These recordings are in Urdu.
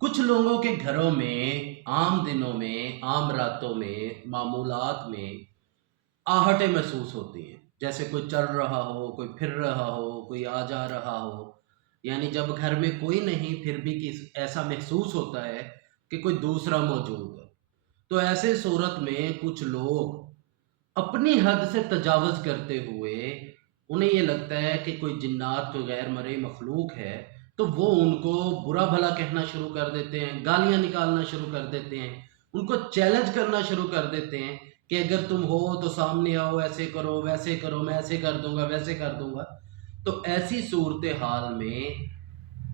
کچھ لوگوں کے گھروں میں عام دنوں میں، عام راتوں میں، معمولات میں آہٹیں محسوس ہوتی ہیں، جیسے کوئی چل رہا ہو، کوئی پھر رہا ہو، کوئی آ جا رہا ہو، یعنی جب گھر میں کوئی نہیں پھر بھی ایسا محسوس ہوتا ہے کہ کوئی دوسرا موجود ہے۔ تو ایسے صورت میں کچھ لوگ اپنی حد سے تجاوز کرتے ہوئے انہیں یہ لگتا ہے کہ کوئی جنات، کوئی غیر مرئی مخلوق ہے، تو وہ ان کو برا بھلا کہنا شروع کر دیتے ہیں، گالیاں نکالنا شروع کر دیتے ہیں، ان کو چیلنج کرنا شروع کر دیتے ہیں کہ اگر تم ہو تو سامنے آؤ، ایسے کرو ویسے کرو، میں ایسے کر دوں گا ویسے کر دوں گا۔ تو ایسی صورتحال میں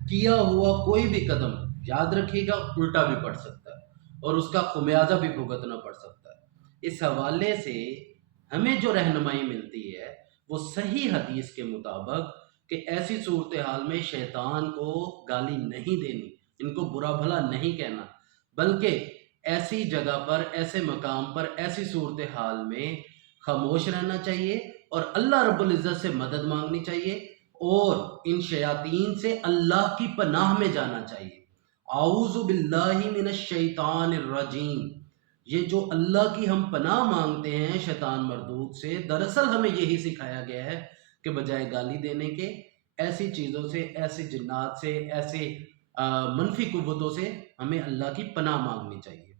کیا ہوا کوئی بھی قدم یاد رکھیے گا الٹا بھی پڑ سکتا ہے اور اس کا خمیازہ بھی بھگتنا پڑ سکتا ہے۔ اس حوالے سے ہمیں جو رہنمائی ملتی ہے وہ صحیح حدیث کے مطابق کہ ایسی صورتحال میں شیطان کو گالی نہیں دینی، ان کو برا بھلا نہیں کہنا، بلکہ ایسی جگہ پر، ایسے مقام پر، ایسی صورتحال میں خاموش رہنا چاہیے اور اللہ رب العزت سے مدد مانگنی چاہیے اور ان شیاطین سے اللہ کی پناہ میں جانا چاہیے۔ اعوذ باللہ من الشیطان الرجیم، یہ جو اللہ کی ہم پناہ مانگتے ہیں شیطان مردود سے، دراصل ہمیں یہی سکھایا گیا ہے کہ بجائے گالی دینے کے ایسی چیزوں سے، ایسے جنات سے، ایسے منفی قوتوں سے ہمیں اللہ کی پناہ مانگنی چاہیے۔